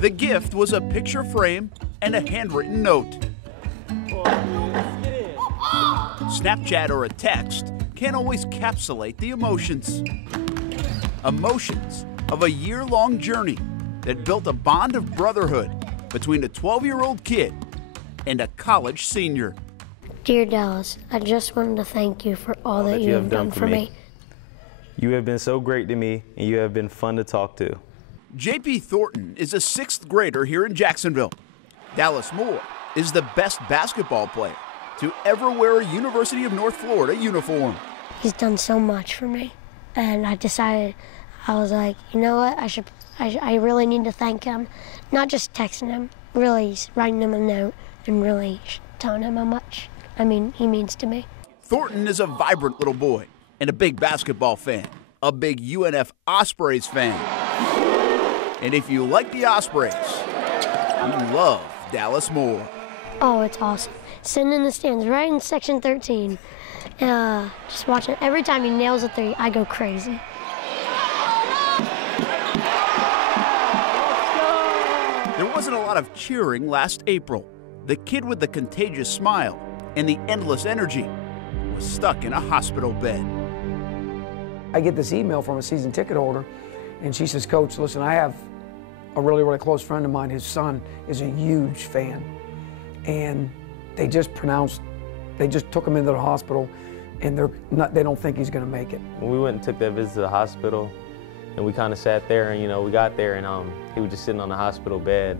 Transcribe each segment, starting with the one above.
The gift was a picture frame and a handwritten note. Snapchat or a text can't always encapsulate the emotions. Emotions of a year-long journey that built a bond of brotherhood between a 12-year-old kid and a college senior. Dear Dallas, I just wanted to thank you for all that you have done for me. You have been so great to me, and you have been fun to talk to. JP Thornton is a 6th grader here in Jacksonville. Dallas Moore is the best basketball player to ever wear a University of North Florida uniform. He's done so much for me, and I decided, I was like, you know what, I really need to thank him. Not just texting him, really writing him a note and really telling him how much, he means to me. Thornton is a vibrant little boy and a big basketball fan, a big UNF Ospreys fan. And if you like the Ospreys, you love Dallas Moore. Oh, it's awesome. Sitting in the stands right in section 13, just watching. Every time he nails a 3, I go crazy. There wasn't a lot of cheering last April. The kid with the contagious smile and the endless energy was stuck in a hospital bed. I get this email from a season ticket holder, and she says, Coach, listen, I have a really, really close friend of mine. His son is a huge fan. And they just took him into the hospital, and they don't think he's going to make it. When we went and took that visit to the hospital, and we kind of sat there, and we got there, and he was just sitting on the hospital bed,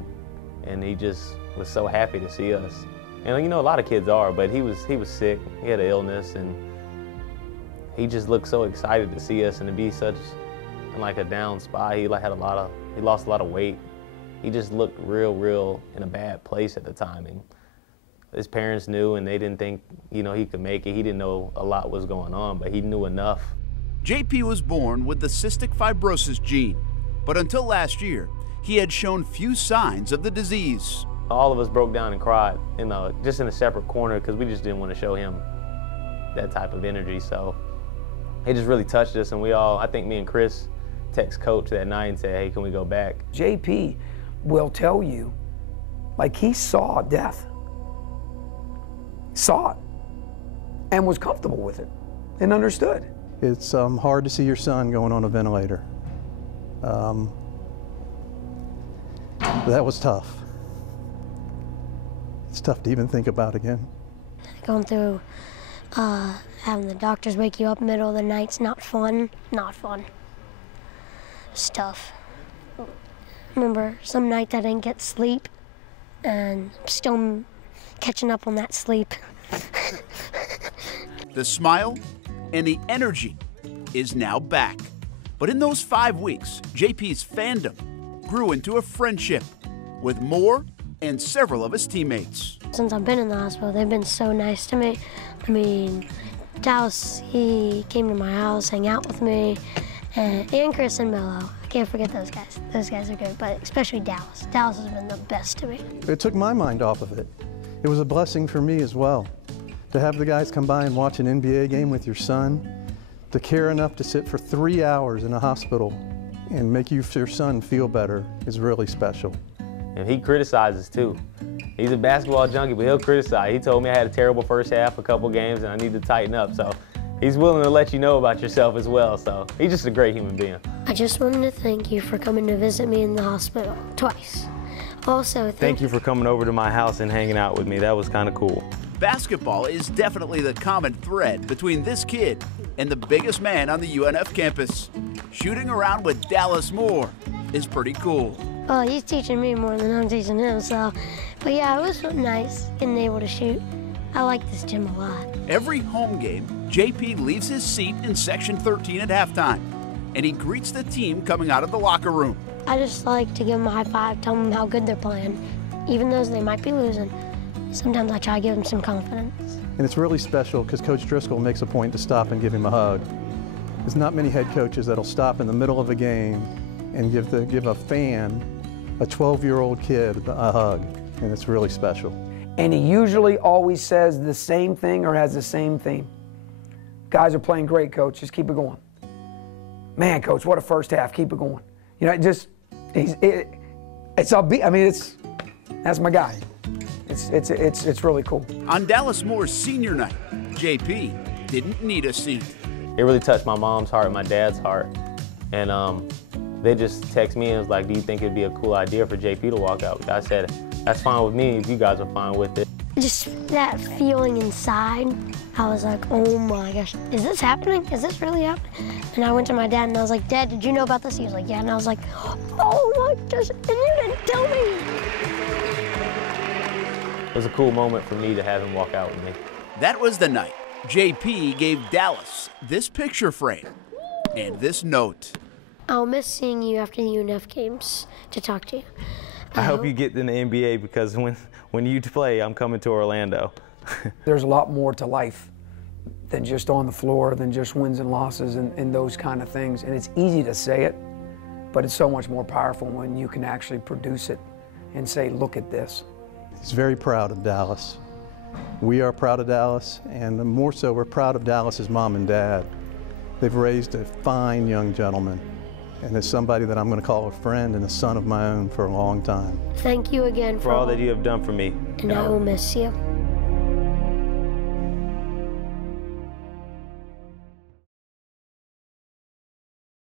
and he just was so happy to see us. And a lot of kids are, but he was sick. He had an illness, and he just looked so excited to see us and to be such in a down spot. He lost a lot of weight. He just looked real in a bad place at the time. And his parents knew, and they didn't think, he could make it. He didn't know a lot was going on, but he knew enough. JP was born with the cystic fibrosis gene, but until last year, he had shown few signs of the disease. All of us broke down and cried, just in a separate corner, because we just didn't want to show him that type of energy. So it just really touched us, and I think me and Chris text Coach that night and said, hey, can we go back? JP will tell you, he saw death, saw it, and was comfortable with it, and understood. It's hard to see your son going on a ventilator. That was tough. It's tough to even think about again. Going through having the doctors wake you up in the middle of the night's not fun. Not fun. It's tough. Remember some nights I didn't get sleep, and I'm still catching up on that sleep. The smile and the energy is now back. But in those 5 weeks, JP's fandom grew into a friendship with Moore and several of his teammates. Since I've been in the hospital, they've been so nice to me. Dallas, he came to my house, hang out with me, and Chris and Mello. I can't forget those guys. Those guys are good, but especially Dallas. Dallas has been the best to me. It took my mind off of it. It was a blessing for me as well. To have the guys come by and watch an NBA game with your son, to care enough to sit for 3 hours in a hospital and make your son feel better is really special. And he criticizes too. He's a basketball junkie, but he'll criticize. He told me I had a terrible first half, a couple games, and I need to tighten up. So he's willing to let you know about yourself as well. So he's just a great human being. I just wanted to thank you for coming to visit me in the hospital twice. Also, thank you for coming over to my house and hanging out with me. That was kind of cool. Basketball is definitely the common thread between this kid and the biggest man on the UNF campus. Shooting around with Dallas Moore is pretty cool. Well, he's teaching me more than I'm teaching him, so. But yeah, it was nice getting able to shoot. I like this gym a lot. Every home game, JP leaves his seat in section 13 at halftime, and he greets the team coming out of the locker room. I just like to give them a high five, tell them how good they're playing, even though they might be losing. Sometimes I try to give them some confidence. And it's really special because Coach Driscoll makes a point to stop and give him a hug. There's not many head coaches that'll stop in the middle of a game and give a fan, a 12-year-old kid, a hug, and it's really special. And he usually always says the same thing or has the same theme. Guys are playing great, Coach, just keep it going. Man, Coach, what a first half, keep it going. It's upbeat. I mean, that's my guy. It's really cool. On Dallas Moore's senior night, JP didn't need a seat. It really touched my mom's heart, my dad's heart. And they just texted me and was like, do you think it'd be a cool idea for JP to walk out? I said, that's fine with me if you guys are fine with it. Just that feeling inside, I was like, oh my gosh, is this happening? Is this really happening? And I went to my dad and I was like, Dad, did you know about this? He was like, yeah. And I was like, oh my gosh, and you didn't tell me. It was a cool moment for me to have him walk out with me. That was the night JP gave Dallas this picture frame and this note. I'll miss seeing you after the UNF games to talk to you. I hope you get in the NBA because when you play, I'm coming to Orlando. There's a lot more to life than just on the floor, than just wins and losses and those kind of things. And it's easy to say it, but it's so much more powerful when you can actually produce it and say, look at this. He's very proud of Dallas. We are proud of Dallas, and more so, we're proud of Dallas's mom and dad. They've raised a fine young gentleman, and as somebody that I'm going to call a friend and a son of my own for a long time. Thank you again For all that you have done for me. And I will miss you.